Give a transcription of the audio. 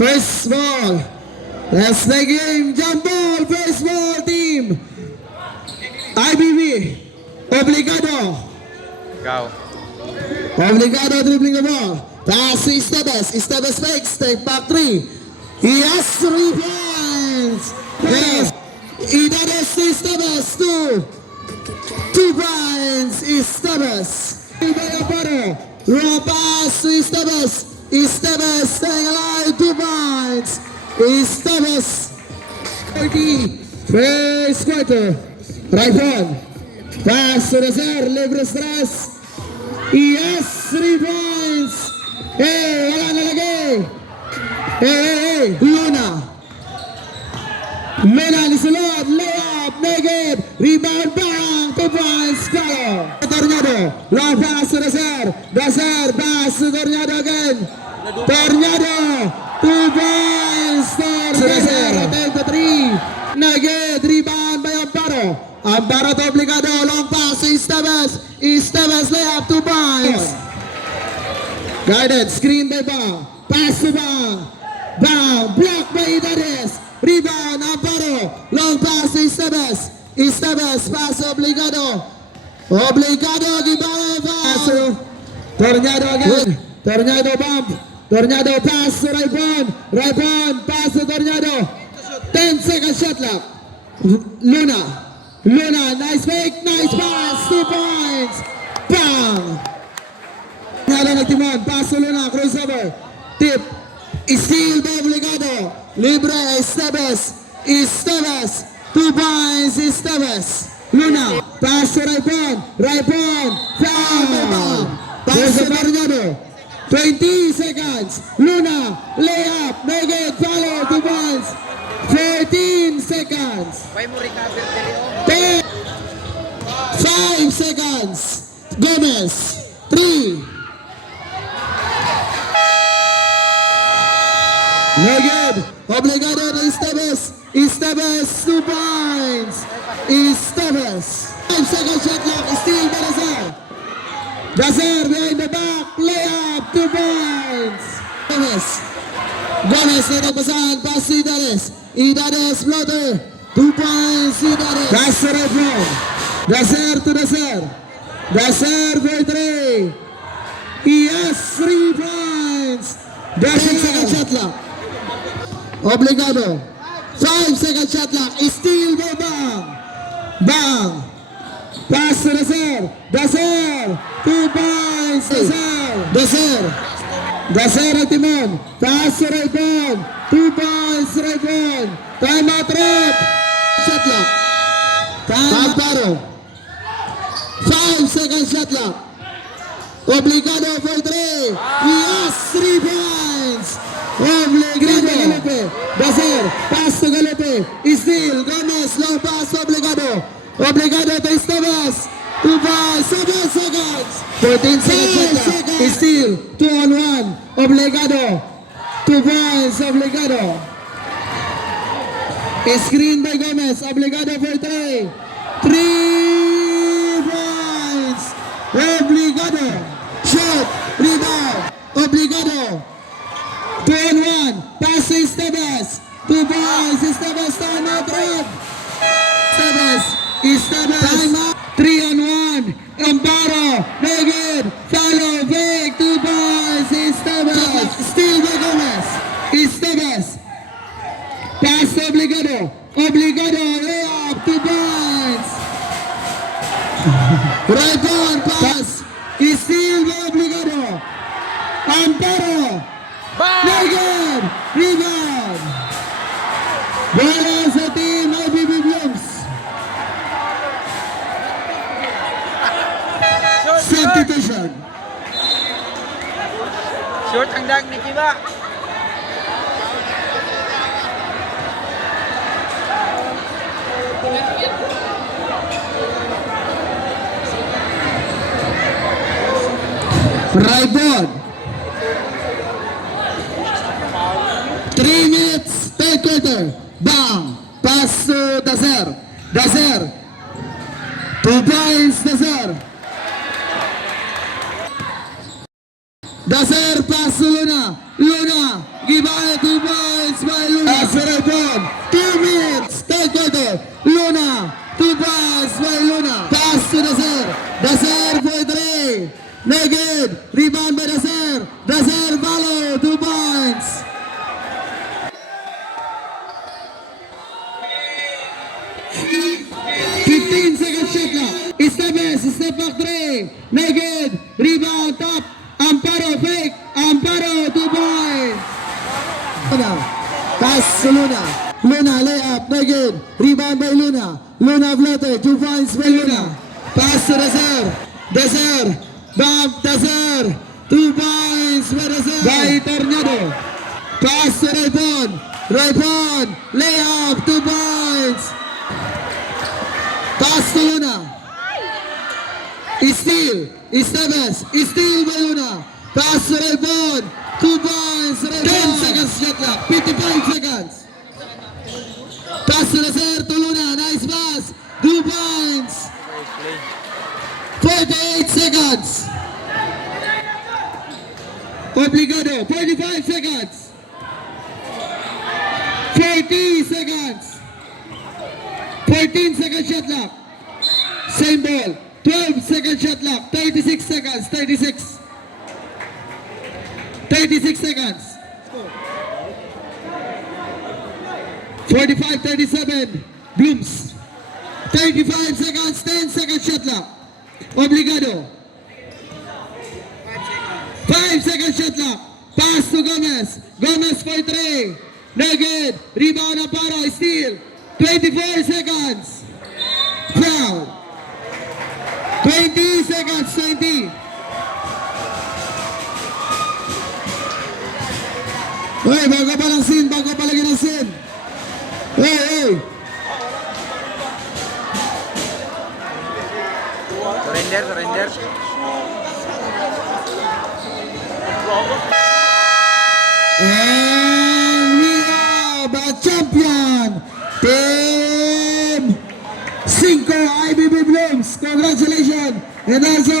First ball. Let's play game. Jump ball. First ball team. IBB. Obligado. Go. Obligado dribbling the ball. Pass to Estevez. Estevez fakes. Take back 3. He has 3 points. Yes. Idanes to Estevez. 2 points. Estevez. Raw pass to Estevez. Estevez staying alive. 2 points. Estevez. 30. First quarter. Right on. Pass to Nazer. Libre stress. He has 3 points. Hey, wala na lagay. Hey. Luna. Luna nisulod. Layup. Negative. Rebound bang. 2 points. Carlo. Tornado. Long pass to Nazer. Nazer. Pass to Tornado again. Tornado. 2 points. Tornado. 10 to 3. Negative. Rebound by Amparo. Amparo to Obligado. Long pass to Estevez. Estevez layup. 2 points. Guided. Screen by Bang. Pass to Bang. Bang. Blocked by Idanes. Rebound. Amparo. Long pass to Estevez. Estevez. Pass to Obligado. Obligado. Gibao. Pass to Tornado again. Tornado bump. Tornado pass to Raipon. Raipon. Pass to Tornado. 10 second shot clock. Luna. Luna, nice fake, nice pass, 2 points. Bang! Tornado nagtimon, pass to Luna, crossover. Tip. Steal by Obligado. Libre, Estevez. Estevez. 2 points, Estevez. Luna, pass to Raipon. Raipon. Bang! Pass to Tornado. 20 seconds. Luna, layup, negative, follow, 2 points. 14 seconds. 10, 5 seconds. Gomez. 3. Negative. Obligado to Estevez. Estevez, 2 points. Estevez. 5 seconds shot clock. Steal by Nazer. Nazer behind the back. Layup. 2 points. Gomez. Gomez na nagpasahan. Pass to Idanes. Idanes floater. 2 points. Idanes. That's the right round. Nazer to Nazer. Nazer for 3. He has 3 points. 10 second shot clock. Obligado. 5 second shot clock. Steal by Bang. Bang. Pass to Nazer. Nazer. 2 points. Nazer. Nazer. Nazer at Timon. Pass to Raipon. 2 points. Raipon. Time out trap. Shot clock. Amparo. 5 second shot clock. Obligado for 3. He has 3 points. Obligado. Galope. Nazer. Pass to Galope. Steal. Gomez. Long pass to Obligado. Obligado to Estevez. 2 points. 7 seconds. 14 seconds. Steal. 2-on-1. Obligado. 2 points. Obligado. Screen by Gomez. Obligado for 3. 3 points. Obligado. Shot. Rebound. Obligado. 2-on-1. Pass to Estevez. 2 points. Estevez time out. Estevez. Estevez. Time out. 3-on-1. Amparo. Negative. Follow. Fake. 2 points. Estevez. Steal by Gomez. Estevez. Pass to Obligado. Obligado. Layup. 2 points. Right on. Pass. Steal by Obligado. Amparo. Negative. Rebound. Bola sa team IBB Blooms. Substitution. Short ang dag ni Kiba. Raipon. 3 minutes. Third quarter. Bang. Pass to Nazer. Nazer. 2 points. Nazer. Nazer pass to Luna. Luna. Rebound, 2 points by Luna. Serapon, 2 minutes, third quarter. Luna, 2 points by Luna. Pass to Daser. Daser for 3. No good. Rebound by Daser. Daser follow, 2 points. Shot clock. Step back 3. No good. Rebound top. Amparo fake. Amparo 2 points. Luna. Pass to Luna. Luna layup. No good. Rebound by Luna. Luna floater. 2 points by Luna. Pass to Daser. Daser. Bump Daser. 2 points by Daser. By Tornado. Pass to Raipon. Raipon. Layup. 2 points. Pass to Luna. Steal. Esteves. Steal by Luna. Pass to Raipon. 2 points. Raipon. 10 seconds shot clock. 55 seconds. Pass to Daser to Luna. Nice pass. 2 points. 48 seconds. Obligado. 45 seconds. 40 seconds. 14 second shot clock. Same ball. 12 second shot clock. 36 seconds. 36. 36 seconds. 45-37. Blooms. 35 seconds. 10 second shot clock. Obligado. 5 second shot clock. Pass to Gomez. Gomez for 3. No good. Rebound Amparo. Steal. 24 seconds. Foul. 20 seconds. 20. Hey, bago pa ng sin. Bago pa lagi ng sin. Hey. Surrender. And we have a champion. Team 5 IBB Blooms. Congratulations. And also